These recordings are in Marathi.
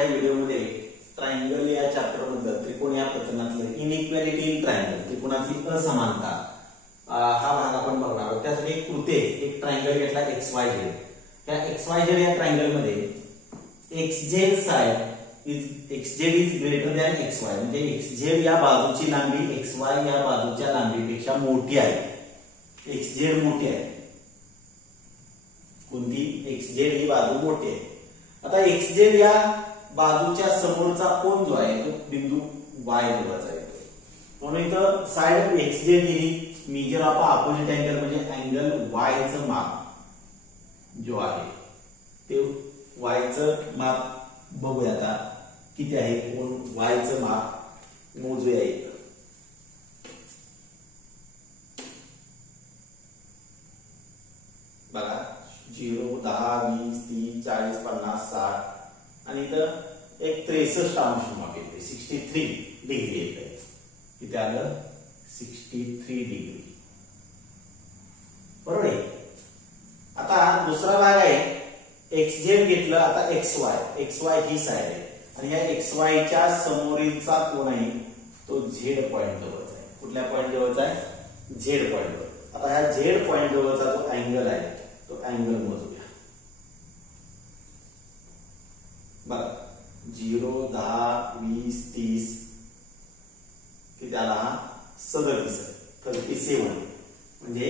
या व्हिडिओमध्ये ट्रायंगल या चॅप्टर बद्दल त्रिकोण या प्रकरणातलं इनइक्वॅलिटी इन ट्रायंगल त्रिकोणाची असमानता हा भाग आपण बघणार आहोत। त्यासाठी एक कृती एक ट्रायंगल घेतला XYZ। त्या XYZ या ट्रायंगल मध्ये XZ side XZ is greater than XY म्हणजे XZ या बाजूची लांबी XY या बाजूच्या लांबीपेक्षा मोठी आहे। XZ मोठी आहे कोणती XZ ही बाजू मोठी आहे। आता XZ या बाजूच्या समोरचा कोन जो आहे तो बिंदू Y जवळचा आहे म्हणून इथं side XZ he measure of opposite angle म्हणजे अँगल Y चं माप जो आहे ते Y चं माप बघूया आता किती आहे कोन Y चं माप मोजूया इथं। बघा 0 10 20 30 40 50 60 आणि इथं एक 63 अंश माप येते 63 डिग्री येते। किती आलं 63 डिग्री बरोबर आहे। आता दुसरा भाग आहे XZ घेतलं आता XY ही साइड आहे आणि या XY च्या समोरीलचा कोन आहे तो Z पॉइंट जवळचा आहे। कुठल्या पॉइंट जवळचा आहे Z पॉइंट जवळ। आता ह्या Z पॉइंट जवळचा जो अँगल आहे तो अँगल मोजूया। बघा 0 10 20 30 किती आला 37 म्हणजे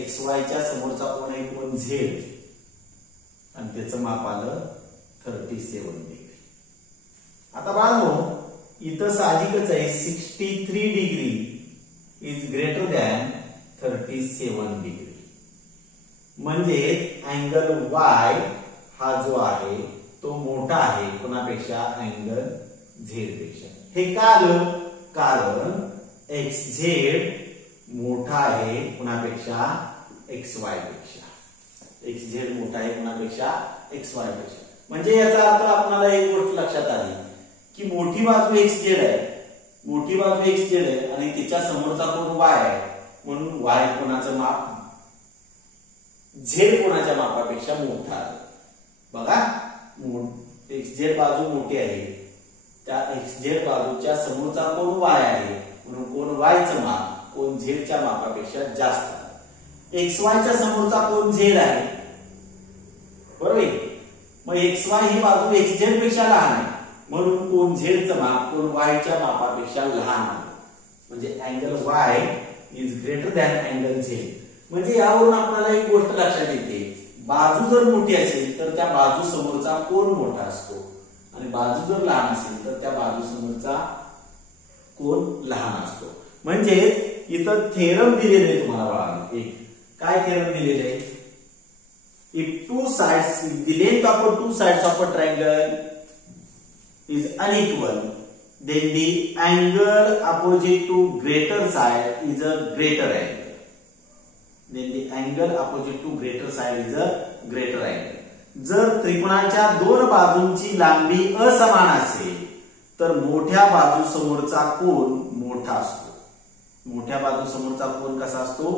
XY च्या समोरचा कोन आहे कोन Z आणि त्याचं माप आलं 37 डिग्री। आता बाळांनो इथं साहजिकच आहे 63 degree is greater than 37 degree म्हणजे अँगल Y हा जो आहे तो मोठा आहे कोणापेक्षा अँगल Z पेक्षा। हे का आलं कारण XZ मोठा आहे कोणापेक्षा XY पेक्षा। XZ मोठा आहे कोणापेक्षा XY पेक्षा म्हणजे याचा अर्थ आपल्याला एक गोष्ट लक्षात आली की मोठी बाजू XZ आहे आणि तिच्या समोरचा कोन Y आहे म्हणून Y कोणाचं माप Z कोणाच्या मापापेक्षा मोठा आहे। बघा XZ बाजू मोठी आहे त्या XZ बाजूच्या समोरचा कोन Y आहे म्हणून कोन Y चं माप कोन Z च्या मापापेक्षा जास्त आहे। XY च्या समोरचा कोन Z आहे बरोबर आहे। मग XY ही बाजू XZ पेक्षा लहान आहे म्हणून कोन Z चं माप कोन Y च्या मापापेक्षा लहान आहे म्हणजे angle Y is greater than angle Z। म्हणजे यावरून आपल्याला एक गोष्ट लक्षात येते बाजू जर मोठी असेल तर त्या बाजू समोरचा कोन मोठा असतो आणि बाजू जर लहान असेल तर त्या बाजू समोरचा कोन लहान असतो। म्हणजे इथं थेरम दिलेले आहे तुम्हाला बाळांनो एक काय थेरम दिलेले आहे if the length of two sides of a triangle is unequal then the angle opposite to greater side is a greater angle जर त्रिकोणाच्या दोन बाजूंची लांबी असमान असेल तर मोठ्या बाजू समोरचा कोन मोठा असतो। मोठ्या बाजू समोरचा कोन कसा असतो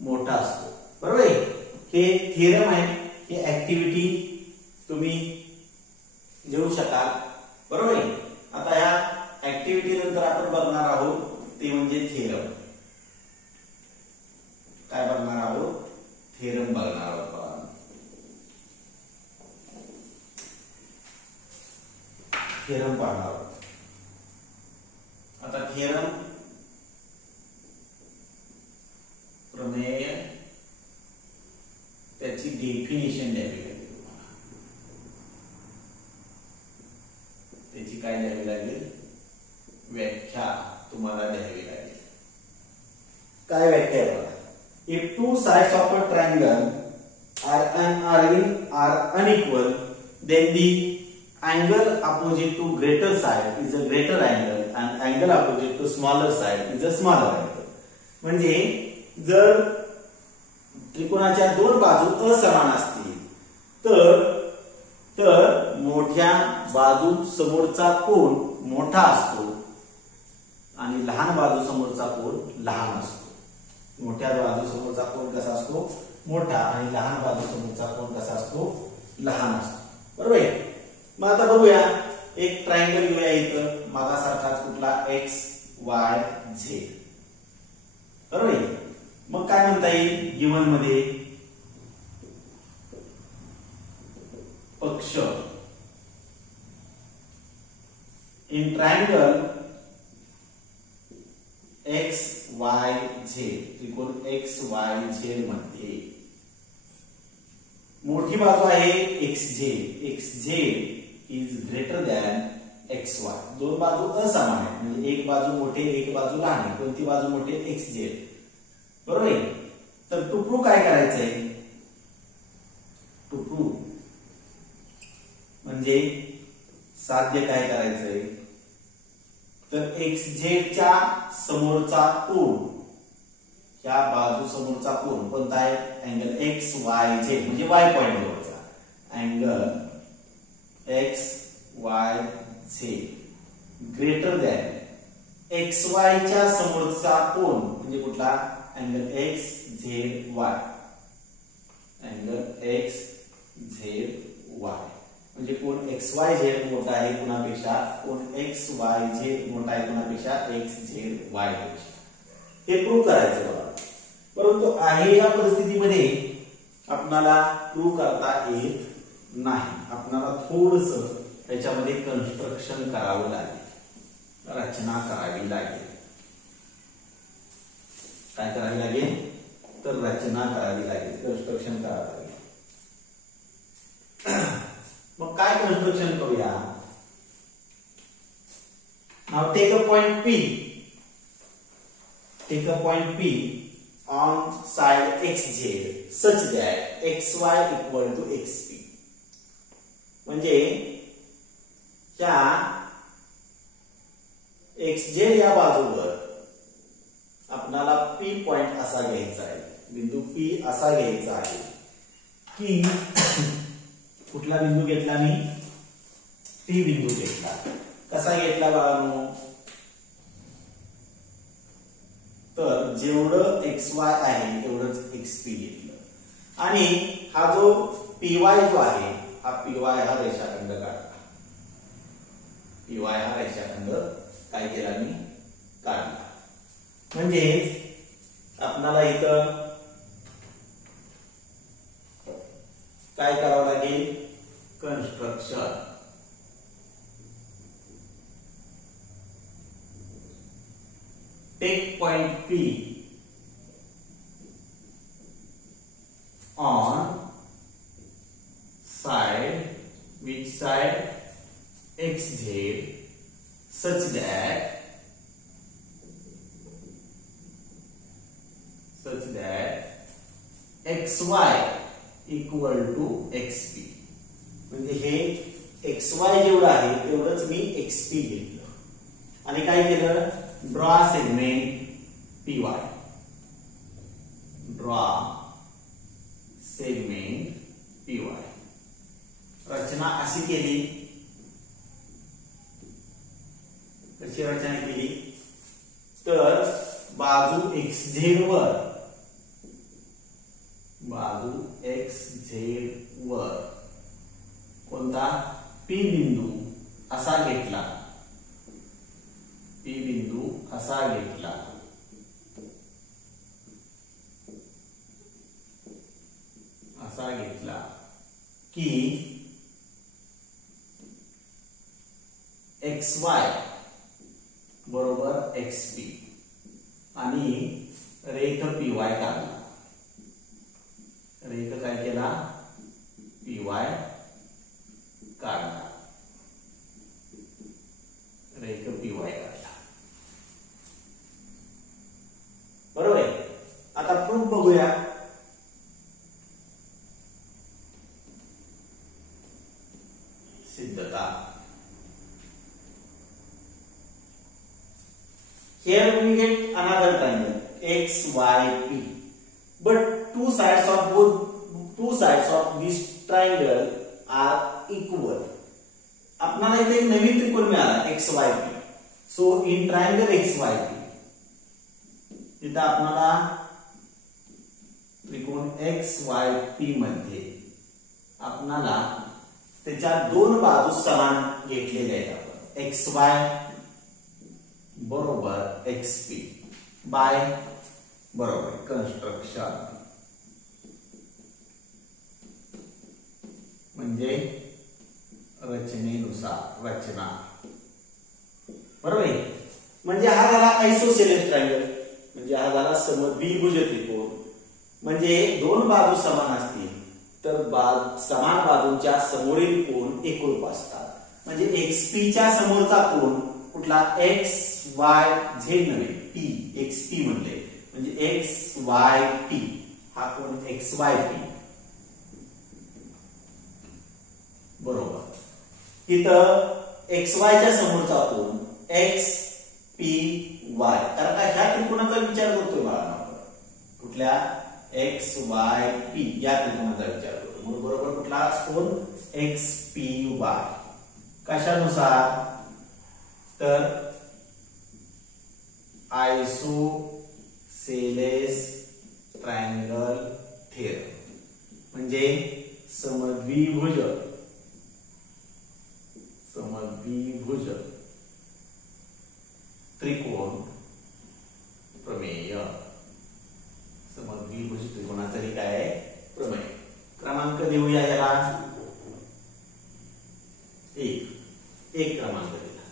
मोठा असतो बरोबर आहे। हे थिअरम आहे हे ऍक्टिव्हिटी तुम्ही घेऊ शकाल बरोबर आहे। आता ह्या ऍक्टिव्हिटी नंतर आपण बघणार आहोत ते म्हणजे थिअरम। काय बघणार आहोत थिअरम बघणार आहोत। थिअरम पाहणार आहोत। आता थिअरम प्रमेय त्याची डेफिनेशन द्यावी लागेल तुम्हाला। त्याची काय द्यावी लागेल व्याख्या तुम्हाला द्यावी लागेल। काय व्याख्या आहे बघा if two sides of a triangle are unequal then the angle opposite to greater side is a greater angle and angle opposite to smaller side is a smaller angle। म्हणजे जर त्रिकोणाच्या दोन बाजू असमान असतील तर मोठ्या बाजू समोरचा कोन मोठा असतो आणि लहान बाजू समोरचा कोन लहान असतो। मोठ्या बाजू समोरचा कोन कसा असतो मोठा आणि लहान बाजू समोरचा कोन कसा असतो लहान असतो बरोबर आहे। मग आता बघूया एक ट्रायंगल घेऊया इथं मागासारखाच कुठला एक्स वाय झेड, बरोबर आहे. मग काय म्हणता येईल गिवन मध्ये पक्ष in triangle x Y Z, त्रिकोण एक्स वाय झेड मध्ये मोठी बाजू आहे x Z is greater than x Y. दोन बाजू असमान आहेत म्हणजे एक बाजू मोठे एक बाजू लहान आहे. कोणती बाजू मोठे एक्स झेड, बरोबर आहे. तर टू प्रूव्ह काय करायचंय, टू प्रूव्ह म्हणजे साध्य काय करायचंय तर एक्स झेडच्या समोरचा कोन, या बाजू समोरचा कोन कोणता आहे अँगल एक्स वाय झेड म्हणजे वाय पॉइंट जवळचा angle x Y Z greater than x Y च्या समोरचा कोन म्हणजे कुठला angle x Z Y, angle x Z Y म्हणजे कोण एक्स वाय झेड मोठा आहे कुणापेक्षा, कोण एक्स वाय झेड मोठा आहे कुणापेक्षा एक्स झेड वाय पेक्षा. हे प्रूव्ह करायचं बघा. परंतु आहे या परिस्थितीमध्ये आपणाला प्रूव्ह करता येत नाही. आपणाला थोडस त्याच्यामध्ये कन्स्ट्रक्शन करावं लागेल, रचना करावी लागेल. काय करावी लागेल तर रचना करावी लागेल, कन्स्ट्रक्शन करावं लागेल. मग काय कन्स्ट्रक्शन करूया. Now take a point P, take a point P on side xz such that xy equal to xp. म्हणजे या xz या बाजूवर आपल्याला P पॉइंट असा घ्यायचा आहे, बिंदू P असा घ्यायचा आहे की कुठला बिंदू घेतला मी P बिंदू घेतला. कसा घेतला बाळांनो तर जेवढं xy आहे तेवढंच xp घेतलं आणि हा जो py जो आहे हा py हा रेषाखंड काढला. py हा रेषाखंड काय केला मी काढला. म्हणजे आपल्याला इथं काय करावं लागेल construction. Take point P on side, which side xz such that xy equal to xp. म्हणजे हे xy जेवढं आहे तेवढंच मी xp घेतलं आणि काय केलं draw segment py, draw segment py. रचना अशी केली. कशी रचना केली तर बाजू xz वर, बाजू xz वर कोणता P बिंदू असा घेतला, P बिंदू असा घेतला की xy बरोबर xp आणि रेख py काढला. रेख काय केला py काढला, रेख py काढला. बरोबर आहे. आता प्रूफ बघूया. सिद्धता. Here we get another triangle XYP, but two sides of this triangle are equal. आपल्याला इथे एक नवीन त्रिकोण मिळाला XYP. So in triangle XYP इथं आपल्याला त्रिकोण XYP मध्ये आपल्याला त्याच्या दोन बाजू समान घेतलेल्या आहेत आपण. XY बरोबर XP बाय बरोबर कन्स्ट्रक्शन म्हणजे रचनेनुसार रचना. बरोबर आहे. म्हणजे हा झाला आयसोसेलेस ट्रायंगल, म्हणजे हा झाला समद्विभुज त्रिकोण. म्हणजे दोन बाजू समान असतील तर समान बाजूंच्या समोरील कोन एकरूप असतात. म्हणजे XP च्या समोरचा कोन कुठला XYZ नव्हे, P XP म्हणले म्हणजे XYP हा कोन XYP बरोबर. इथं XY च्या समोरचा कोन XPY, कारण का ह्या त्रिकोणाचा विचार करतोय बाळा आपण, कुठल्या XYP या त्रिकोणाचा विचार करतो. मग बरोबर कुठला कोन XPY. कशानुसार तर आयसोसेलेस ट्रायंगल थेरम म्हणजे समद्विभुज त्रिकोण प्रमेय. समद्विभुज त्रिकोणाचा काय आहे प्रमेय. क्रमांक देऊया याला एक क्रमांक दिला.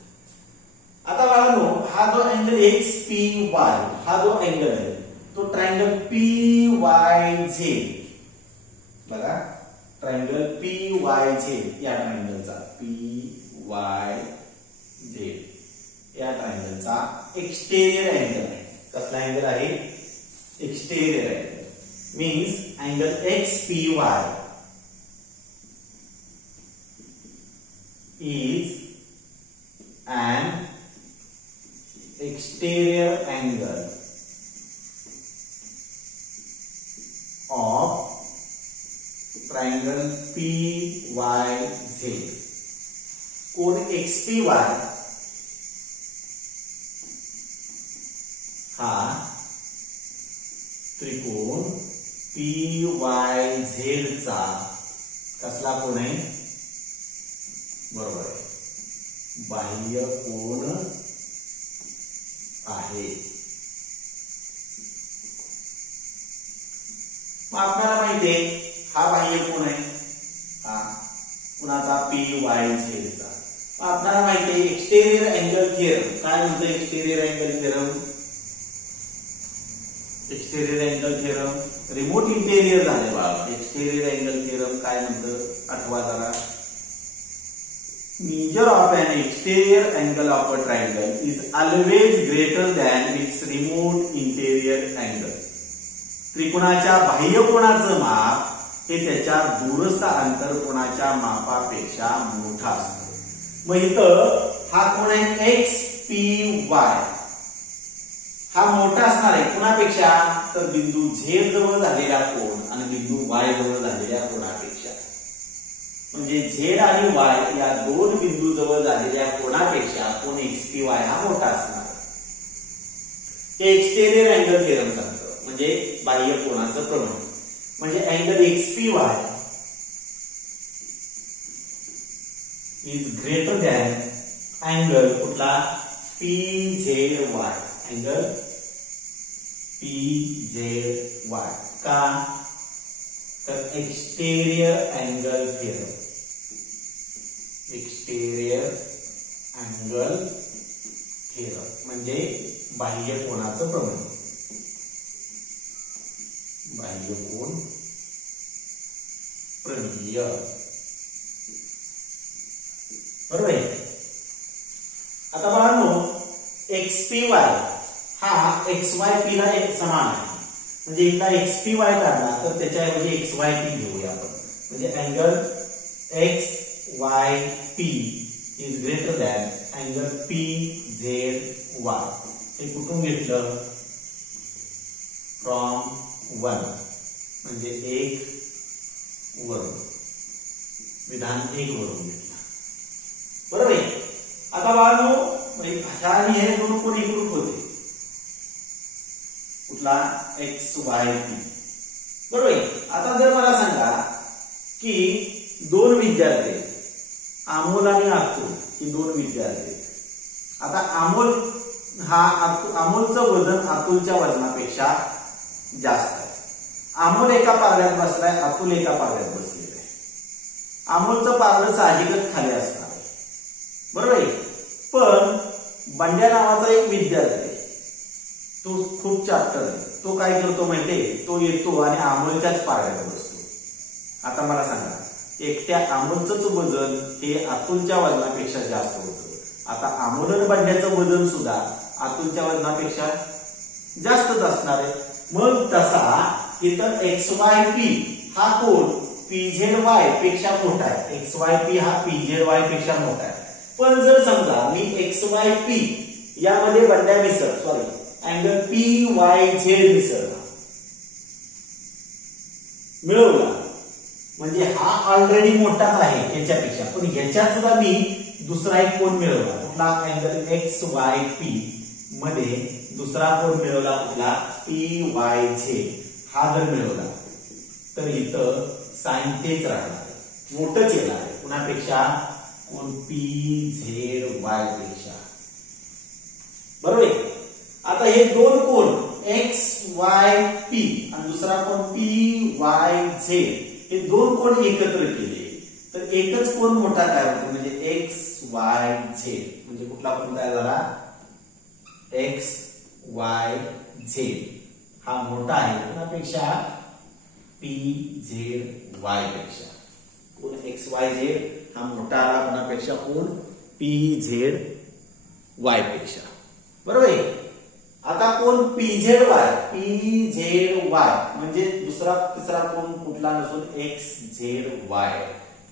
आता बाळांनो हा जो अँगल XPY हा जो अँगल आहे तो ट्रायंगल PYZ बघा, ट्रायंगल PYZ या ट्रायंगलचा PYZ या ट्रायंगलचा एक्सटेरियर अँगल आहे. कसला अँगल आहे exterior angle. Means angle XPY is an exterior angle of triangle PYZ. कोण XPY हा त्रिकोण PYZ चा कसला कोण आहे बरोबर आहे बाह्य कोन आहे. मग आपल्याला माहिती आहे हा बाह्य कोन आहे हा कुणाचा PYZ चा. आपल्याला माहिती आहे एक्सटेरियर अँगल थिअरम. काय म्हणतो exterior angle theorem? Exterior angle theorem remote interior झाले बाबा. एक्सटेरियर अँगल थिअरम काय म्हणतं आठवा जरा. Measure of an exterior angle of a triangle is always greater than its remote interior angle. त्रिकोणाच्या बाह्य कोनाचं माप हे त्याच्या दूरस्थ अंतर कोनाच्या मापापेक्षा मोठा असतं. मग इथं हा कोण आहे XPY हा मोठा असणार आहे कोणापेक्षा तर बिंदू Z जवळ झालेल्या कोन आणि बिंदू Y जवळ झालेल्या कोनापेक्षा. म्हणजे Z आणि Y या दोन बिंदू जवळ झालेल्या कोनापेक्षा कोन XPY हा मोठा असणार. हे एक्सटेरियर अँगल थिअरम सांगतं म्हणजे बाह्य कोनाचं प्रमाण. म्हणजे angle XPY is greater than angle कुठला PZY. अँगल PZY का तर exterior angle theorem. Exterior angle theorem म्हणजे बाह्य कोनाचं प्रमाण. बाह्य कोन प्रमेय बरोबर आहे. आता बाळांनो XPY हा XYP ला एक समान आहे. म्हणजे इथला XPY काढला तर त्याच्याऐवजी XYP घेऊया आपण. म्हणजे angle XYP is greater than angle PZY. हे कुठून घेतलं फ्रॉम 1 म्हणजे 1 वरून विधान 1 वरून घेतलं बरोबर आहे. आता बाळांनो अशा आणि हे दोन कोण एकरूप होते कुठला XYP बरोबर आहे. आता जर मला सांगा की दोन विद्यार्थी अमोल आणि अतुल ही दोन विद्यार्थी आहेत. आता अमोलचं वजन अतुलच्या वजनापेक्षा जास्त आहे. अमोल एका पारड्यात बसलाय, अतुल एका पारड्यात बसलेला आहे. अमोलचं पारडं साहजिकच खाली असणार आहे, बरोबर आहे. पण बंड्या नावाचा एक विद्यार्थी आहे, तो खूप चाप्टर आहे. तो काय करतो माहितीये, तो येतो आणि अमोलच्याच पारड्यात बसतो. आता मला सांगा, एकट्या अमोलचंच वजन हे अतुलच्या वजनापेक्षा जास्त होतं. आता अमोल आणि बंड्याचं वजन सुद्धा अतुलच्या वजनापेक्षा जास्तच असणार आहे. मग तसा इथं XYP हा कोण PZY पेक्षा मोठा आहे. XYP हा PZY पेक्षा मोठा आहे. पण जर समजा मी XYP यामध्ये बंड्या अँगल PYZ मिळवला, म्हणजे हा ऑलरेडी मोठाच आहे याच्यापेक्षा, पण ह्याच्यात सुद्धा मी दुसरा एक कोन मिळवला. कुठला? अँगल XYP मध्ये दुसरा कोन मिळवला, कुठला? PYZ हा जर मिळवला तर इथं साइन तेच राहणार, मोठंच येणार आहे कुणापेक्षा? कोन PZY पेक्षा, बरोबर आहे. आता हे दोन कोन XYP आणि दुसरा कोन PYZ हे दोन कोन एकत्र केले तर एकच कोन मोठा काय होतो, म्हणजे XYZ. म्हणजे कुठला कोन काय झाला? XYZ हा मोठा आहे कुणापेक्षा? PZY पेक्षा. कोन XYZ हा मोठा आला कुणापेक्षा? कोन PZY पेक्षा, बरोबर आहे. आता कोन PZY म्हणजे दुसरा तिसरा कोन कुठला नसून XZY.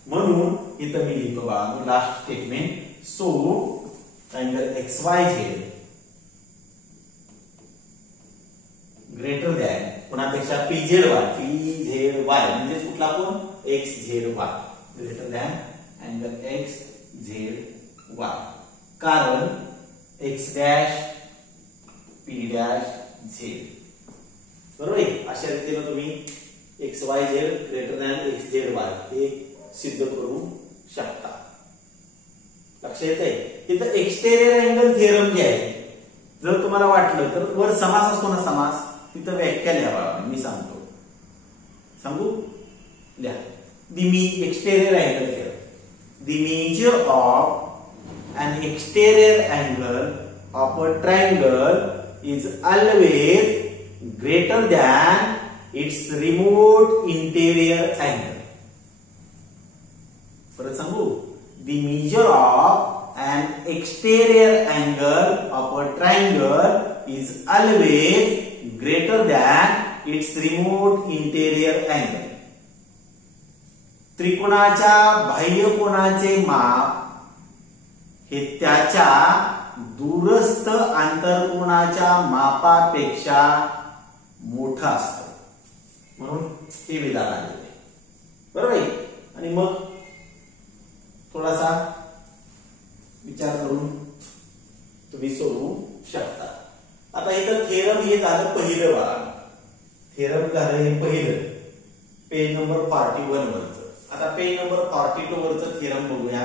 म्हणून इथं मी लिहितो बघा last statement. So angle XYZ greater than कोणापेक्षा? PZY म्हणजे कुठला कोन? XZY greater than angle XZY. कारण X dash P dash Z, बरोबर आहे. अशा रीतीने तुम्ही XYZ ग्रेटर दॅन XZY हे सिद्ध करू शकता. लक्षात येतंय? इथं एक्सटेरियर अँगल थिअरम जे आहे, जर तुम्हाला वाटलं तर वर समास असतो ना, समास, तिथं व्याख्या लिहावा. मी सांगू लिहा. Exterior angle theorem. The measure of an exterior angle of a triangle is always greater than its remote interior angle. परत सांगू. The measure of an exterior angle of a triangle is always greater than its remote interior angle. त्रिकोणाच्या बाह्य कोनाचे माप हे त्याच्या दूरस्थ आंतरकोनाच्या मापापेक्षा मोठं असतं, म्हणून हे विधान आलेलं आहे, बरोबर आहे. आणि मग थोडासा विचार करून तुम्ही सोडवू शकता. आता इथं थेरम हे झालं पहिलं बघा. थेरम झालं हे पहिलं, पेज नंबर 41 वरचं. आता पेज नंबर 42 वरचं थेरम बघूया.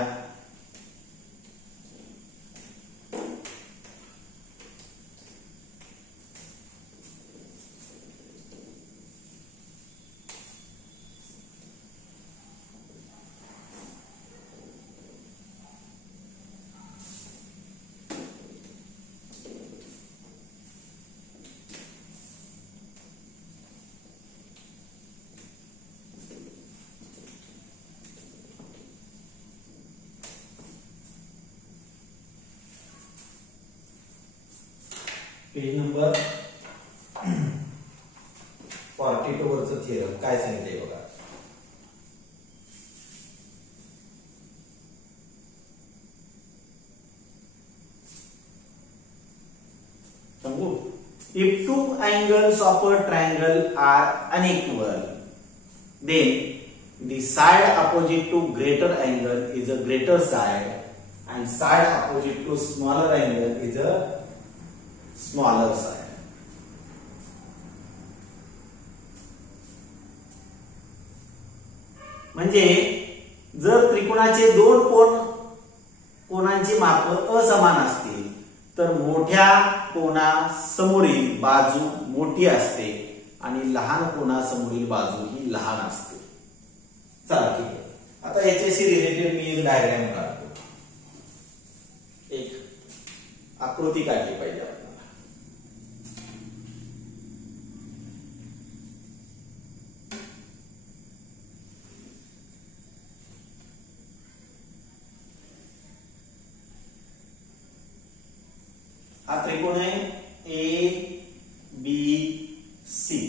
पेज नंबर 42 वरचं थिअरम काय सांगितलंय बघा. सांगू. If two angles of a triangle are unequal, then the side opposite to greater angle is a greater side and side opposite to smaller angle is a smaller side. म्हणजे जर त्रिकोणाचे दोन कोणांची माप असमान असतील तर मोठ्या कोणासमोरील बाजू मोठी असते आणि लहान कोणासमोरील बाजू ही लहान असते. चला ठीक आहे. आता याच्याशी रिलेटेड मी एक डायग्राम काढतो. एक आकृती काढली पाहिजे आपल्याला. हा त्रिकोण आहे ए बी सी.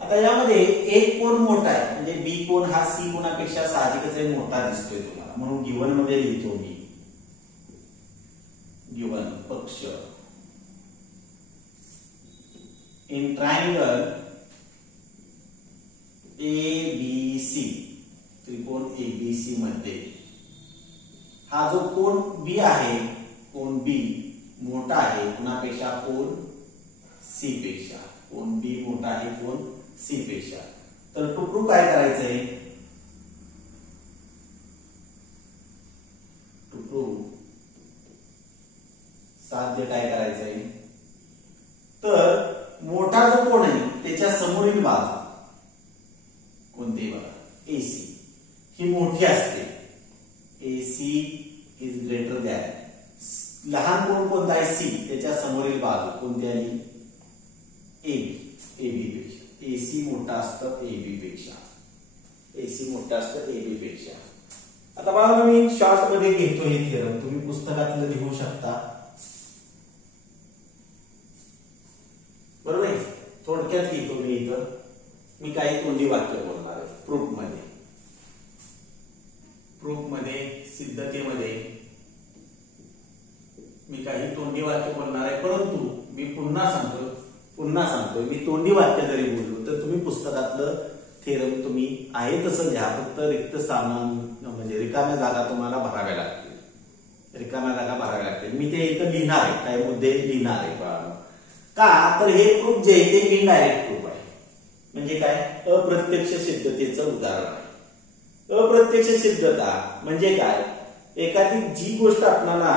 आता यामध्ये एक कोण मोठा आहे म्हणजे बी कोण हा सी कोणापेक्षा साहजिकच आहे मोठा दिसतोय तुम्हाला, म्हणून गिवन मध्ये लिहितो मी गिवन पक्ष in triangle A B C, त्रिकोण ए बी सी मध्ये हा जो कोण बी आहे, कोण बी मोठा आहे कुणापेक्षा, कोण सी पेक्षा. कोण बी मोठा आहे कोण सी पेक्षा. तर टू प्रूव्ह काय करायचंय, टू प्रूव्ह साध्य काय करायचंय, तर मोठा जो कोण आहे त्याच्या समोरील बाजू कोणती बघा AC ही मोठी असते. AC is greater than. लहान कोण कोणता आहे सी, त्याच्या समोरील बाजू कोणती आली AB पेक्षा. AC मोठा असतं AB पेक्षा. AC मोठा असतं AB पेक्षा. आता बघा मी शॉर्ट मध्ये घेतो हे थिअरम, तुम्ही पुस्तकातलं लिहू शकता. बरोबर आहे. थोडक्यात लिहितो मी इथं. मी काही तोंडी वाक्य बोलणार आहे प्रूफ मध्ये सिद्धतेमध्ये मी काही तोंडी वाक्य बोलणार आहे. परंतु मी पुन्हा सांगतोय मी तोंडी वाक्य जरी बोललो तर तुम्ही पुस्तकातलं थेरम तुम्ही आहे तसं लिहा. फक्त रिक्त स्थान म्हणजे रिकाम्या जागा तुम्हाला भराव्या लागतील. मी ते इथं लिहिणार आहे, काही मुद्दे लिहिणार आहे का, तर हे प्रूफ जे आहे ते इनडायरेक्ट प्रूफ आहे. म्हणजे काय, अप्रत्यक्ष सिद्धतेचं उदाहरण आहे. अप्रत्यक्ष सिद्धता म्हणजे काय, एखादी जी गोष्ट आपल्याला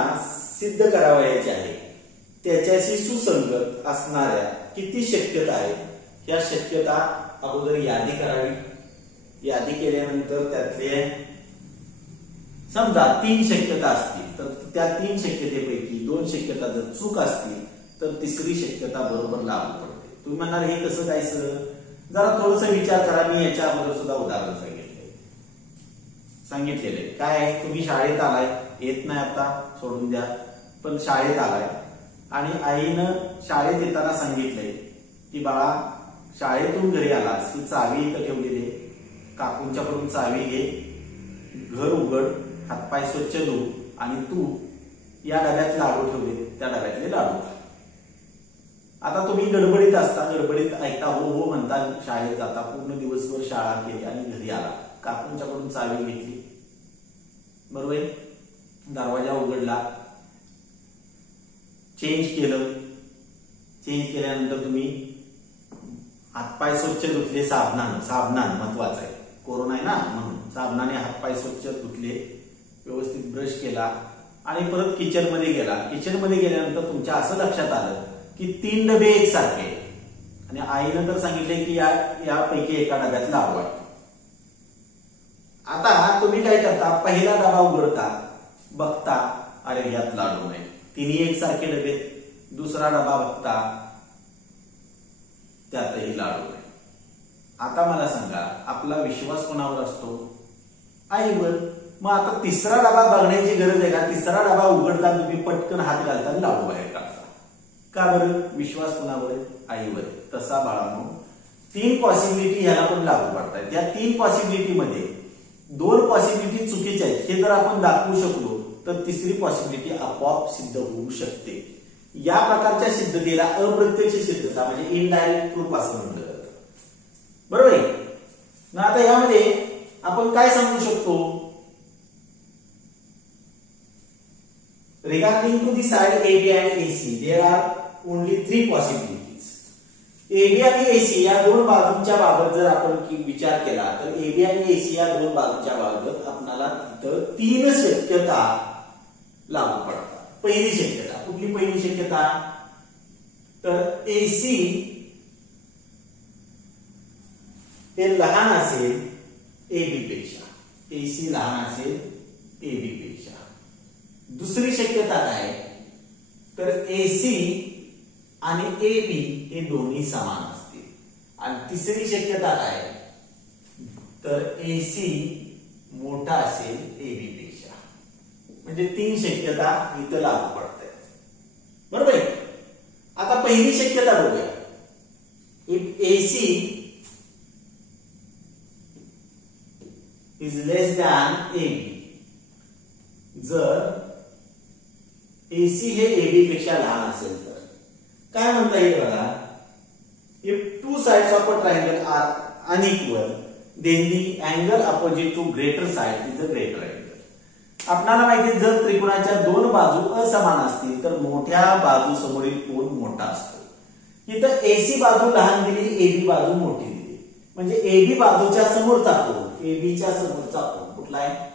सिद्ध करावयाची आहे त्याच्याशी सुसंगत असणाऱ्या किती शक्यता आहेत, ह्या शक्यता अगोदर यादी करावी. यादी केल्यानंतर त्यातले समजा 3 शक्यता असतील तर त्या 3 शक्यतेपैकी 2 शक्यता जर चूक असतील तर तिसरी शक्यता बरोबर लागू पडते. तुम्ही म्हणणार हे कसं काय सर, जरा थोडस विचार करा. मी याच्या अगोदर सुद्धा उदाहरण सांगितलेलं आहे. काय आहे, तुम्ही शाळेत आलाय, येत नाही आता सोडून द्या, पण शाळेत आलाय आणि आईनं शाळेत येताना सांगितलंय की बाळा शाळेतून घरी आलास की चावी इथं ठेवलेली आहे, काकूंच्याकडून चावी घे, घर उघड, हातपाय स्वच्छ धु आणि तू या डब्यात लाडू ठेवले त्या डब्यातले लाडू खा. आता तुम्ही गडबडीत असता, गडबडीत ऐकता हो हो म्हणता, शाळेत जाता, पूर्ण दिवसभर शाळा केली आणि घरी आला, काकूंच्याकडून चावी घेतली, बरोबर आहे, दरवाजा उघडला, चेंज केल्यानंतर तुम्ही हातपाय स्वच्छ धुतले साबणानं महत्वाचं आहे, कोरोना आहे ना म्हणून साबणाने हातपाय स्वच्छ धुतले, व्यवस्थित ब्रश केला आणि परत किचनमध्ये गेला. किचनमध्ये गेल्यानंतर तुमच्या असं लक्षात आलं की 3 डबे एकसारखे आणि आईनं तर सांगितले की यापैकी एका डब्यात लाडू आहे. आता तुम्ही काय करता, पहिला डबा उघडता, बघता अरे यात लाडू नाही, 3 एकसारखे डबे. दुसरा डबा बघता त्यातही लाडू नाही. आता मला सांगा आपला विश्वास कोणावर असतो, आईवर. मग आता तिसरा डबा बघण्याची गरज आहे का, तिसरा डबा उघडता तुम्ही पटकन हात घालता लाडू बाहेर काढता, का बरं, विश्वास कोणावर आहे, आईवर. तसा बाळांनो 3 पॉसिबिलिटी ह्याला पण लागू पडतात. या 3 पॉसिबिलिटी मध्ये 2 पॉसिबिलिटी चुकीच्या आहेत हे जर आपण दाखवू शकलो तर तिसरी पॉसिबिलिटी आपोआप सिद्ध होऊ शकते. या प्रकारच्या सिद्धतेला अप्रत्यक्ष सिद्धता म्हणजे इनडायरेक्ट प्रूफ असं म्हटलं जातं, बरोबर आहे ना. आता यामध्ये आपण काय सांगू शकतो, regarding to the side AB and AC there are only 3 possibilities. AB आणि एसी या दोन बाजूंच्या बाबत जर आपण विचार केला तर एबी आणि एसी या दोन बाजूंच्या बाबत आपल्याला तिथं 3 शक्यता लागू पडतात. पहिली शक्यता कुठली? पहिली शक्यता तर एसी हे लहान असेल एबी पेक्षा, एसी लहान असेल एबी पेक्षा. दुसरी शक्यता काय तर एसी आणि एबी हे दोन्ही समान असतील. आणि तिसरी शक्यता काय तर एसी मोठा असेल एबी पेक्षा. म्हणजे 3 शक्यता इथं लागू पडतात. बरोबर आहे. आता पहिली शक्यता बघूया. If AC is less than AB, जर एसी हे एबी पेक्षा लहान असेल तर काय म्हणता येईल बघा. If two sides of a triangle are unequal then the angle opposite to greater side is a greater angle. आपल्याला माहिती जर त्रिकोणाच्या दोन बाजू असमान असतील तर मोठ्या बाजू समोरील कोन मोठा असतो. इथं एसी बाजू लहान दिली, एबी बाजू मोठी दिली. म्हणजे एबी बाजूच्या समोरचा कोन, एबीच्या समोरचा कोन कुठला आहे?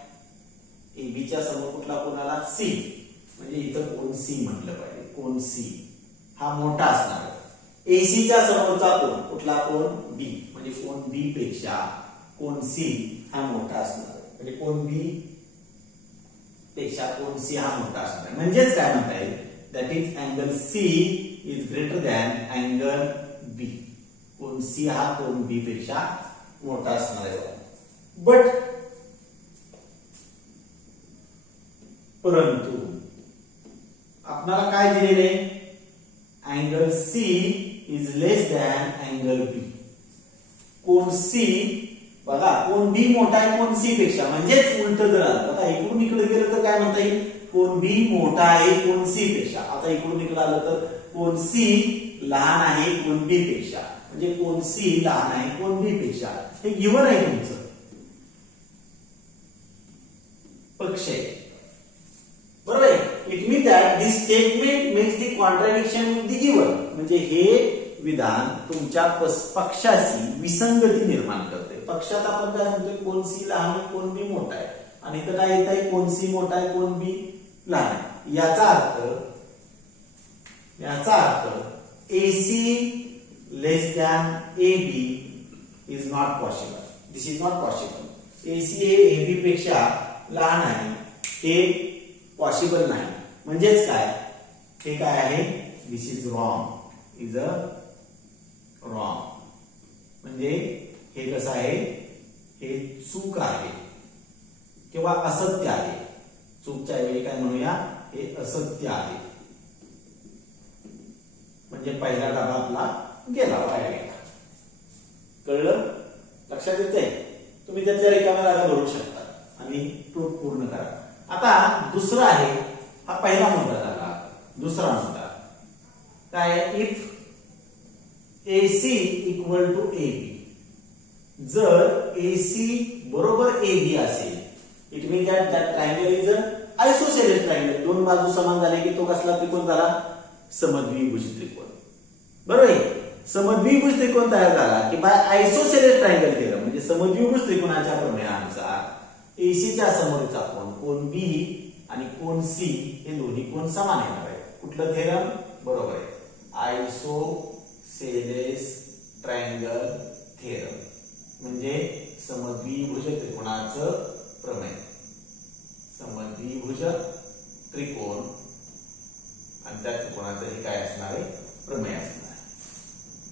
एबीच्या समोर कुठला कोन आला? सी. म्हणजे इथं कोन सी म्हटलं पाहिजे. कोन सी हा मोठा असणार आहे. एसीच्या समोरचा कोन कुठला? कोन बी. म्हणजे कोन बी पेक्षा कोन सी हा मोठा असणार आहे. म्हणजे कोन बी पेक्षा कोन सी हा मोठा असणार आहे. म्हणजेच काय म्हणता येईल that is angle C is greater than angle B. कोन सी हा कोन बी पेक्षा मोठा असणार आहे. बट परंतु आपल्याला काय दिलेले? Angle C is less than angle B. कोन सी बघा, कोन बी मोठा आहे कोन सी पेक्षा. म्हणजेच उलट जर आलं बघा, इकडून इकडे गेलं तर काय म्हणता येईल? कोन बी मोठा आहे कोन सी पेक्षा. आता इकडून इकडे आलं तर कोन सी लहान आहे कोन बी पेक्षा. म्हणजे कोन सी लहान आहे कोन बी पेक्षा. हे गिवन आहे तुमचं पक्ष आहे. बरोबर आहे. It means that this statement makes the contradiction with the given. म्हणजे हे विधान तुमच्या पक्षाशी विसंगती निर्माण करते. पक्षात आपण काय म्हणतोय? कोन सी लहान आहे कोन बी मोठा आहे. आणि इथं काय येत आहे? कोन सी मोठा आहे कोन बी लहान आहे. याचा अर्थ AC less than AB is not possible. This is not possible. AC हे AB पेक्षा लहान आहे हे पॉसिबल नाही. म्हणजेच काय? हे काय आहे? This is wrong. Is a wrong. म्हणजे हे कसं आहे? हे चूक आहे किंवा असत्य आहे. चूकच्या ऐवजी काय म्हणूया? हे असत्य आहे. म्हणजे पहिला डबा आपला गेला, वाया गेला. कळलं? लक्षात येतंय? तुम्ही त्यातल्या रिकाम्या जागा भरू शकता आणि प्रूफ पूर्ण करा. आता दुसरा आहे, हा पहिला मुद्दा झाला. दुसरा मुद्दा काय? If AC equal to AB, जर AC बरोबर AB असेल, it means that triangle is a isosceles triangle. दोन बाजू समान झाले की तो कसला त्रिकोण झाला? समद्विभुज त्रिकोण. बरोबर आहे. समद्विभुज त्रिकोण तयार झाला की बाय आयसोसेलेस ट्रायंगल थेरम, म्हणजे समद्विभुज त्रिकोणाच्या प्रमेयानुसार एसीच्या समोरचा कोन कोन बी आणि कोन सी हे दोन्ही कोन समान येणार आहे. कुठलं थेरम? बरोबर आहे, आयसोसेलेस ट्रायंगल थेरम. म्हणजे समद्विभुज त्रिकोणाचं प्रमेय. समद्विभुज त्रिकोण आणि त्या त्रिकोणाचं हे काय असणार आहे? प्रमेय असणार आहे.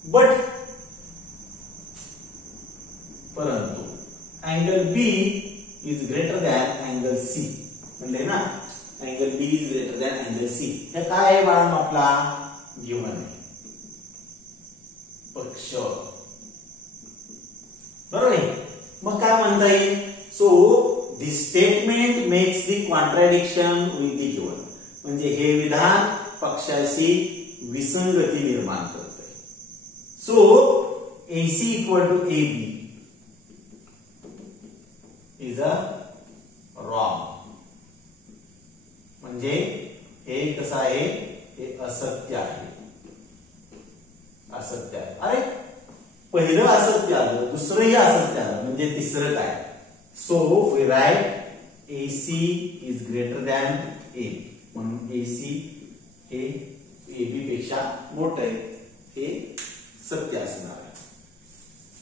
बट परंतु angle B is greater than angle C. म्हणले ना, angle B is greater than angle C. हे काय आहे बाळांनो? आपला गिवन आहे पक्ष. बरोबर आहे. मग काय म्हणता येईल? So this statement makes the contradiction with the given. म्हणजे हे विधान पक्षाशी विसंगती निर्माण करते. So AC equal to AB is a wrong. म्हणजे हे कसं आहे? हे असत्य आहे. असत्य आहे. अरे पहिलं असत्य आलं, दुसरंही असत्य आलं, म्हणजे तिसरं काय? So we write AC is greater than AB. म्हणून AC हे AB पेक्षा मोठं आहे, हे सत्य असणार आहे,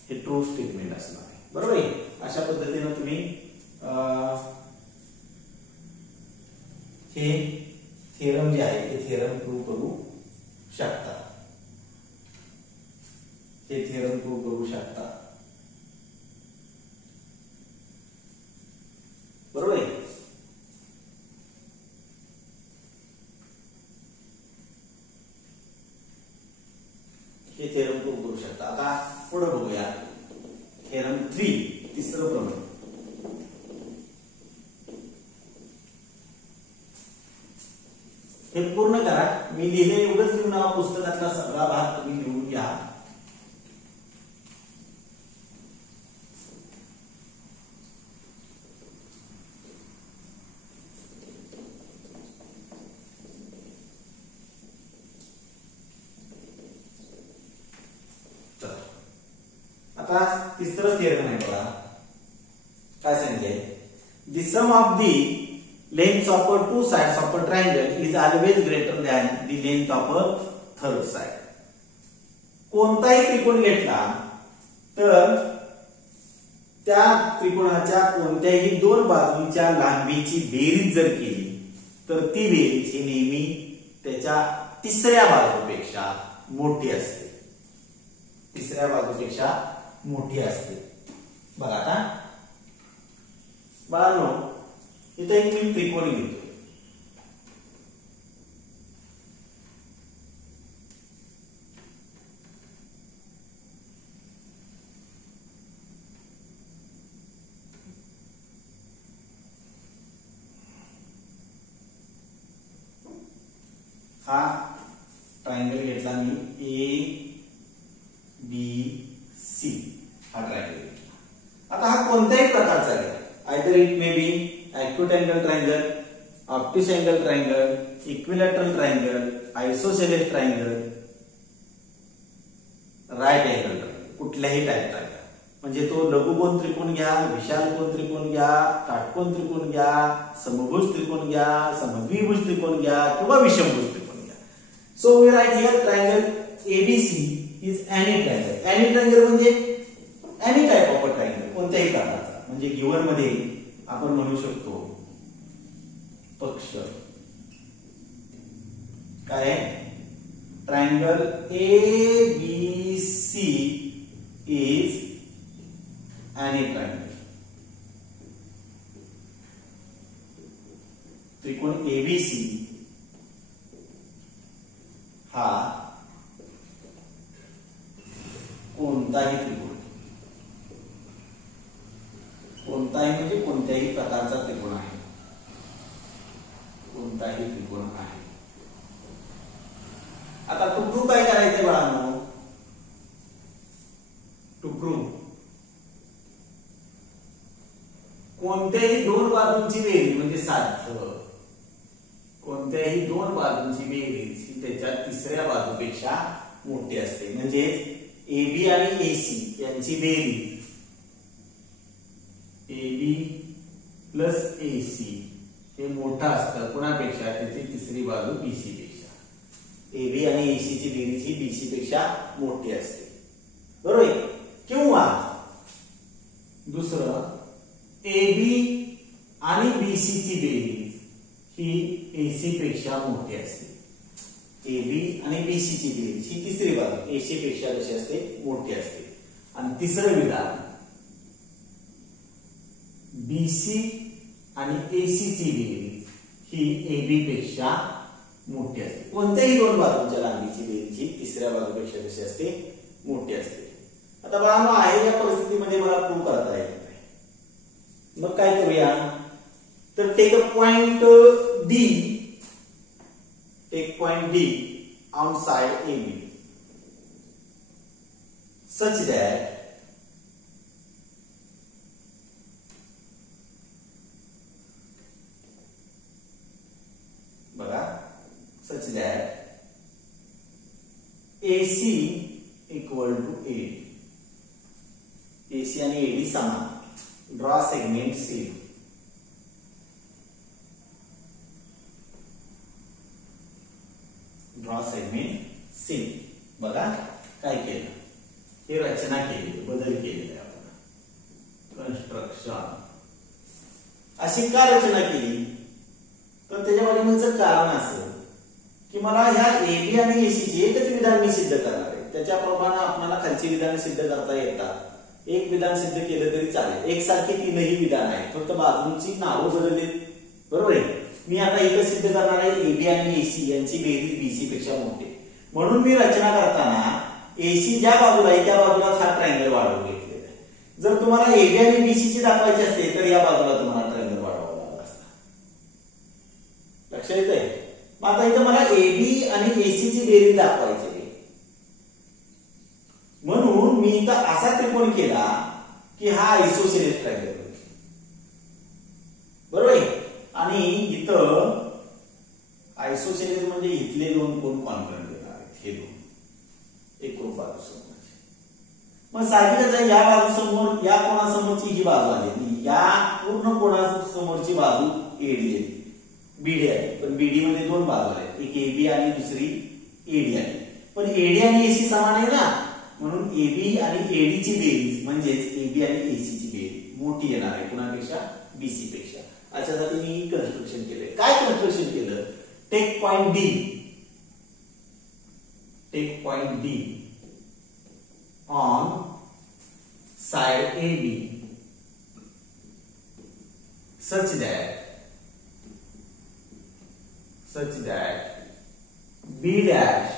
हे ट्रू स्टेटमेंट असणार आहे. बरोबर आहे. अशा पद्धतीने तुम्ही हे थेरम जे आहे ते थेरम प्रूव्ह करू शकता. हे थेरम प्रूव्ह करू शकता. बरोबर आहे. हे थेरम प्रूव्ह करू शकता. आता पुढे बघूया थेरम 3, तिसरं प्रमेय. हे पूर्ण करा. मी लिहिले एवढंच लिहून पुस्तकातला सगळा भाग तुम्ही लिहून घ्या. आता तिसरं थेरम आहे बघा. काय सांगितलंय? The sum of the length of a two sides of a triangle is always greater than the length of a third side. कोणताही त्रिकोण घेतला तर त्या त्रिकोणाच्या कोणत्याही दोन बाजूंच्या लांबीची बेरीज जर केली तर ती बेरीज ही नेहमी त्याच्या तिसऱ्या बाजूपेक्षा मोठी असते. तिसऱ्या बाजूपेक्षा मोठी असते. बघा आता बाळांनो, इथे एक मी त्रिकोण घेतो. हा ट्रायंगल घेतला मी ABC. हा ट्रायंगल घेतला. आता हा कोणत्याही प्रकारचा आहे. Either it may be acute angle triangle, obtuse angle triangle, equilateral triangle, isosceles triangle, right angle triangle, कुठल्याही टाईपचा घ्या. म्हणजे तो लघुकोन त्रिकोण घ्या, विशाल कोन त्रिकोण घ्या, काटकोन त्रिकोण घ्या, समभुज त्रिकोण घ्या, समद्विभुज त्रिकोण घ्या किंवा विषमभुज त्रिकोण घ्या. So we write here triangle ABC is any triangle. Any triangle म्हणजे any type of a triangle, कोणत्याही प्रकारचा. म्हणजे गिवन मध्ये आपण म्हणू शकतो पक्ष काय? Triangle ABC is any triangle. त्रिकोण ABC हा कोणताही त्रिकोण, कोणताही म्हणजे कोणत्याही प्रकारचा त्रिकोण आहे. कोणताही त्रिकोण आहे. आता टू प्रूव्ह काय करायचंय बाळांनो? टू प्रूव्ह कोणत्याही दोन बाजूंची बेरीज म्हणजे साध्य, कोणत्याही दोन बाजूंची बेरीज ही त्याच्या तिसऱ्या बाजूपेक्षा मोठी असते. म्हणजे AB आणि AC यांची बेरीज AB प्लस AC हे मोठा असतं कुणापेक्षा? त्याची तिसरी बाजू BC पेक्षा. AB आणि AC ची बेरीज ही BC पेक्षा मोठी असते. बरोबर आहे. किंवा दुसरं AB आणि BC ची बेरीज ही AC पेक्षा मोठी असते. AB आणि BC ची बेरीज ही तिसरी बाजू AC पेक्षा कशी असते? मोठी असते. आणि तिसरं विधान BC आणि AC ची बेरीज ही AB पेक्षा मोठी असते. कोणत्याही दोन बाजूंच्या लांबीची बेरीज ही तिसऱ्या बाजूपेक्षा कशी असते? मोठी असते. आता बाळांनो, आहे या परिस्थितीमध्ये मला प्रूव्ह करता येत नाही. मग काय करूया? तर take a point D, take point D on side AB such that such that AC AC आणि AD समान. Draw segment C. Draw segment C. बघा काय केलं, हे रचना केली, बदल केलेला आहे आपण. कन्स्ट्रक्शन अशी का रचना केली, तर त्याच्या पाठीमागचं कारण असं की मला ह्या AB आणि AC चे एकच विधान मी सिद्ध करणार आहे. त्याच्याप्रमाणे आपल्याला खालची विधान सिद्ध करता येतात. एक विधान सिद्ध केलं तरी चालेल. एकसारखे तीनही विधान आहेत, फक्त बाजूंची नावं बदलली. बरोबर आहे. मी आता एकच सिद्ध करणार आहे, AB आणि AC यांची बेरीज BC पेक्षा मोठी. म्हणून मी रचना करताना AC ज्या बाजूला आहे त्या बाजूलाच हा ट्रायंगल वाढवून घेतलेला आहे. जर तुम्हाला AB आणि BC ची दाखवायची असते तर या बाजूला तुम्हाला ट्रायंगल वाढवावा लागला असता. लक्षात येतंय. मग आता इथं मला AB आणि AC ची बेरीज दाखवायची आहे, म्हणून मी इथं असा त्रिकोण केला की हा आयसोसेलेस ट्रायंगल. बरोबर आहे. आणि इथं आयसोसेलेस म्हणजे इथले दोन कोण कॉन्ग्रुएंट देणार आहेत, हे दोन एकरूप बाजू समोरचे. मग साहजिकच आहे, या बाजू समोर या कोणासमोरची ही बाजू आली, या पूर्ण कोणासमोरची बाजू AD आहे, BD आहे. पण BD मध्ये दोन बाजू आहेत, एक AB आणि दुसरी AD आहे. पण AD आणि AC समान आहे ना, म्हणून AB आणि AD ची बेरीज म्हणजेच AB आणि AC ची बेरीज मोठी येणार आहे कुणापेक्षा, BC पेक्षा. याच्यासाठी मी कन्स्ट्रक्शन केलंय. काय कन्स्ट्रक्शन केलं, take point D, take point D on side AB such that B dash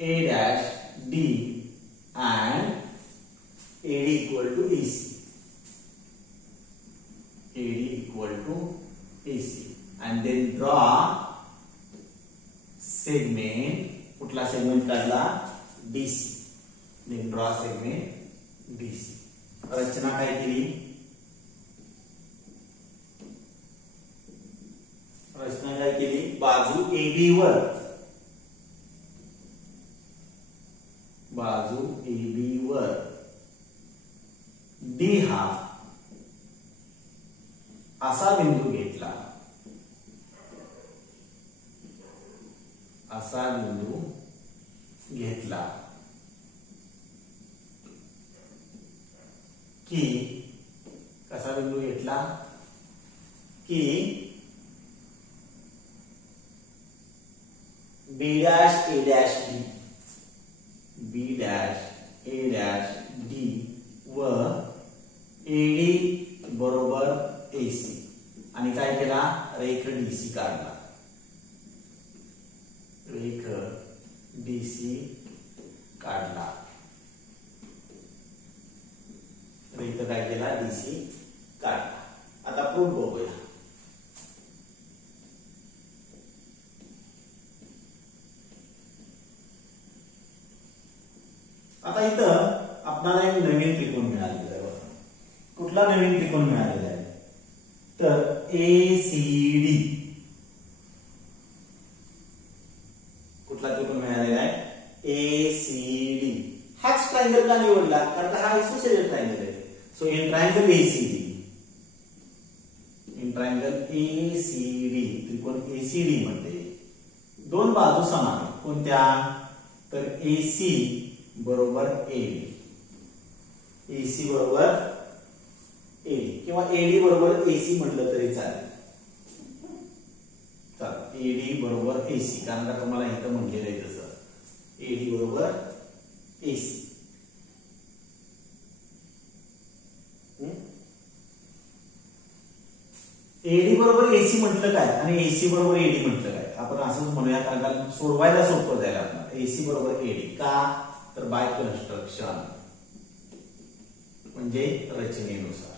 A dash D and AD equal to AC. AD equal to AC. And then draw segment, कुठला सेगमेंट काढला, DC. Then draw segment DC. रचना काय केली, रचना काय केली, बाजू AB वर, बाजू AB वर D हा असा बिंदू घेतला, असा बिंदू घेतला की, कसा बिंदू घेतला की B dash A dash D, B dash A dash D व AD बरोबर AC. आणि काय केला, रेख DC काढला, रेख DC काढला, रेख काय केला, DC काढला. आता प्रूफ बघूया. आता इथं आपल्याला एक नवीन त्रिकोण मिळालेला आहे. कुठला नवीन त्रिकोण मिळालेला आहे, तर ACD. कुठला त्रिकोण मिळालेला आहे, ACD. हाच ट्रायंगल का निवडला, कारण हा आयसोसेलेस ट्रायंगल आहे. So in triangle ACD, in triangle ACD, त्रिकोण ACD मध्ये दोन बाजू समान आहेत. कोणत्या, तर AC बरोबर AD, AC बरोबर AD किंवा AD बरोबर AC म्हटलं तरी चालेल. तर AD बरोबर AC, कारण का तुम्हाला इथं म्हटलेलं आहे तसं, AD बरोबर AC. AD बरोबर AC म्हटलं काय आणि AC बरोबर AD म्हटलं काय, आपण असंच म्हणूया, कारण सोडवायला सोपं जाईल आपल्याला. AC बरोबर AD का, तर बाय कन्स्ट्रक्शन म्हणजे रचनेनुसार.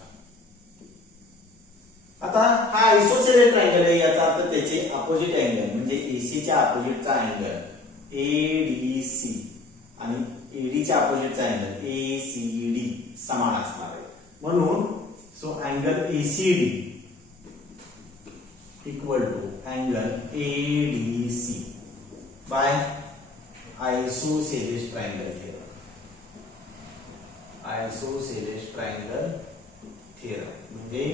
आता हा आयसोसेलेस ट्रायंगल आहे, याचा अर्थ त्याचे अपोजिट अँगल म्हणजे AC च्या अपोजिटचा अँगल ADC आणि AD च्या अपोजिटचा अँगल ACD समान असणार आहे. म्हणून so angle ACD equal to angle ADC by isosceles triangle. Isosceles triangle theorem म्हणजे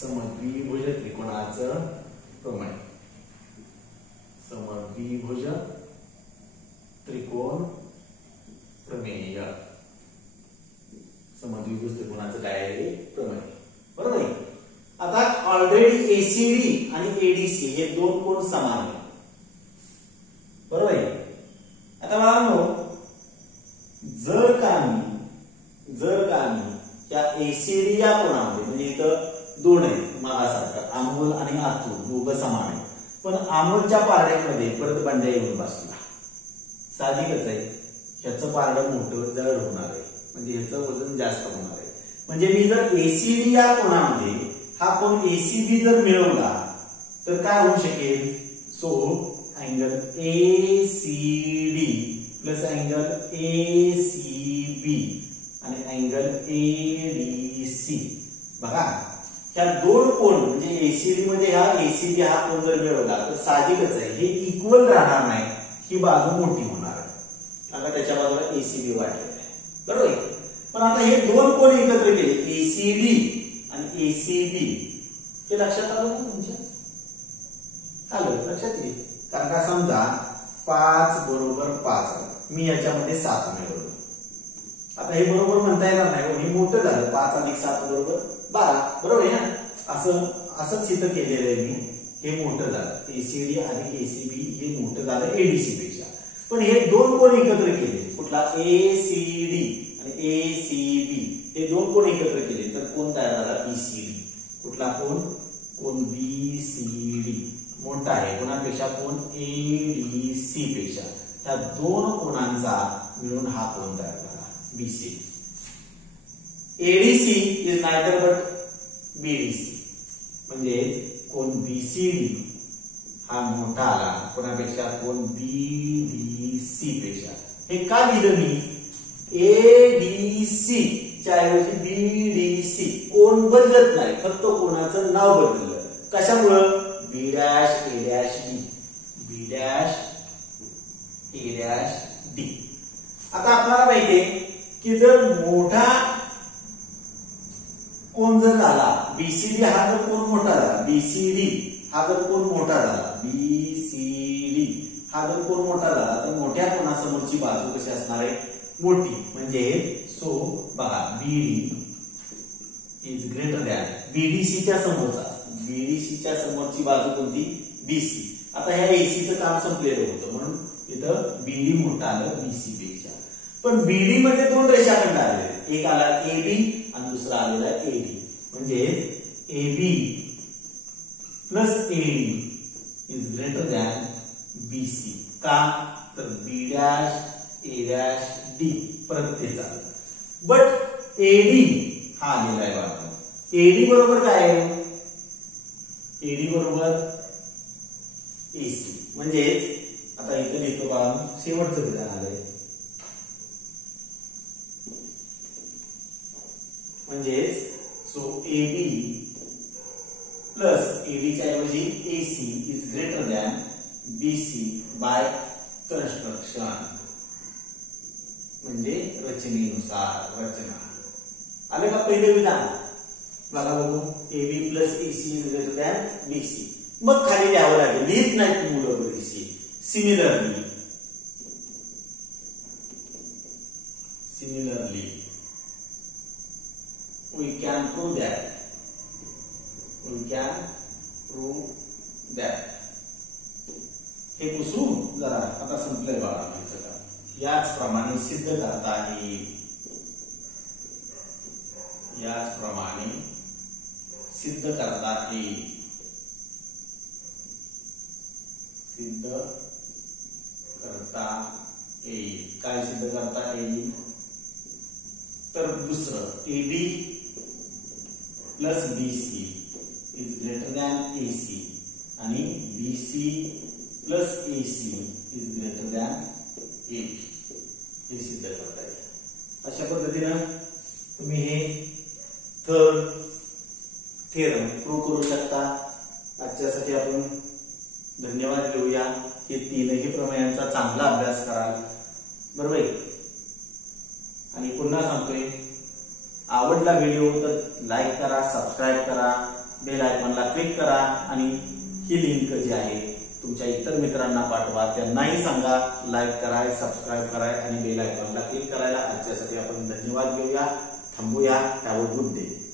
समद्विभुज त्रिकोणाचं प्रमेय. समद्विभुज त्रिकोण प्रमेय. समद्विभुज त्रिकोणाचं काय आहे प्रमेय. बरोबर आहे. आता ऑलरेडी एसीडी आणि एडीसी हे दोन कोण समान आहेत. बरोबर आहे. आता बाळांनो जर का मी या एसीडी या कोणामध्ये म्हणजे इथं दोन आहेत मागासारखं अमोल आणि आतू दोघं समान आहेत. पण अमोलच्या पारड्यामध्ये परत बंड्या येऊन बसला. साहजिकच आहे ह्याचं पारडं मोठं जड होणार आहे म्हणजे ह्याचं वजन जास्त होणार आहे. म्हणजे मी जर एसीडी या कोणामध्ये हा कोण एसीबी जर मिळवला तर काय होऊ शकेल. So angle ACD plus angle ACB आणि अँगल एडीसी. बघा ह्या दोन कोण म्हणजे एसीडी मध्ये हा एसीबी हा कोण जर मिळवला तर साहजिकच आहे हे इक्वल राहणार नाही. ही बाजू मोठी होणार आहे. आता त्याच्या बाजूला एसीबी वाढलेला आहे. बरोबर आहे. पण आता हे दोन कोण एकत्र केले एसीडी आणि एसीबी हे लक्षात आलं ना तुमच्या. आलं लक्षात येईल. कारण का समजा 5 बरोबर 5 मी याच्यामध्ये 7 मिळवलं. आता हे बरोबर म्हणता येणार नाही. हे मोठं झालं 5 अधिक 7 बरोबर 12. बरोबर आहे ना. असंच इथं केलेलं आहे मी. हे मोठं झालं एसीडी अधिक एसीबी हे मोठं झालं एडीसी पेक्षा. पण हे दोन कोण एकत्र केले कुठला एसीडी आणि एसीबी हे दोन कोण एकत्र केले तर कोण तयार झाला बीसीडी. कुठला कोण बीसीडी मोठा आहे कोणापेक्षा कोण एडीसी पेक्षा. त्या दोन कोणांचा मिळून हा कोण तयार झाला BCD. ADC is neither but BDC म्हणजे कोण बीसीडी हा मोठा आला कोणापेक्षा कोण बीडीसी पेक्षा. हे का लिहिलं मी एडीसी च्या ऐवजी बीडीसी. कोण बदलत नाही फक्त कोणाचं नाव बदललं. कशामुळं B dash A dash D B dash A dash D. आता आपल्याला माहितीये की जर मोठा कोण जर झाला बीसीडी हा जर कोण मोठा झाला बीसीडी हा जर कोण मोठा झाला बीसीडी हा जर कोण मोठा झाला तर मोठ्या कोणासमोरची बाजू कशी असणार आहे मोठी. म्हणजे सो बघा बीडी इज ग्रेटर दॅन बीडीसीच्या समोरची बाजू कोणती बीसी. आता ह्या एसीचं काम संपलेलं होतं म्हणून इथं बीडी मोठा आलं बीसी पेक्षा. पण बीडी मध्ये दोन रेषाखंड आले. एक आला एबी आणि दुसरा आलेला एडी. म्हणजे AB plus AD is greater than BC. का तर B dash A dash D परत तेच आलं. बट एडी हा आलेला आहे बाबा. एडी बरोबर काय आहे एडी बरोबर एसी. म्हणजे आता इथं लिहितो बघा शेवटचं विधान आलंय. म्हणजे सो एबी प्लस एडीच्या ऐवजी AC is greater than BC by construction. म्हणजे रचनेनुसार रचना. आले का पहिले विधान. बघा बघू AB plus AC is greater than BC. मग खाली लिहावं लागेल. लिहित नाहीत मुलं बरीचशी. Similarly we can prove that हे पुसू जरा आता संपलंय बाळा. याचप्रमाणे सिद्ध करता येईल. सिद्ध करता येईल. काय सिद्ध करता येईल तर दुसरं AD plus BC is greater than AC आणि BC plus AC is greater than AD. हे सिद्ध करता येईल. अशा पद्धतीनं तुम्ही हे थर्ड थिअरम प्रूव्ह करू शकता. आजच्यासाठी आपण धन्यवाद घेऊया. हे तीनही प्रमेयांचा चांगला अभ्यास कराल. बरोबर. आणि पुन्हा सांगतोय आवडला व्हिडिओ तर लाईक करा, सबस्क्राईब करा, बेल आयकॉनला क्लिक करा आणि ही लिंक जी आहे तुमच्या इतर मित्रांना पाठवा, त्यांनाही सांगा लाईक करा, सबस्क्राईब करा आणि बेल आयकॉनला क्लिक करायला. आजच्यासाठी आपण धन्यवाद घेऊया, थांबूया. Have a good day.